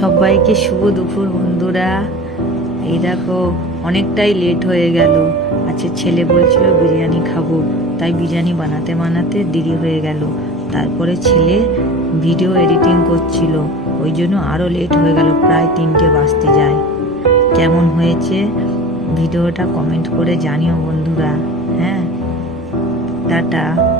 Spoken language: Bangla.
সবাইকে শুভ দুপুর বন্ধুরা। এই দেখো অনেকটাই লেট হয়ে গেল। আচ্ছা, ছেলে বলছিল বিরিয়ানি খাবো, তাই বিরিয়ানি বানাতে বানাতে দেরি হয়ে গেল। তারপরে ছেলে ভিডিও এডিটিং করছিল, ওই জন্য আরও লেট হয়ে গেল, প্রায় 3টে বাজতে যায়। কেমন হয়েছে ভিডিওটা কমেন্ট করে জানিও বন্ধুরা। হ্যাঁ, টাটা।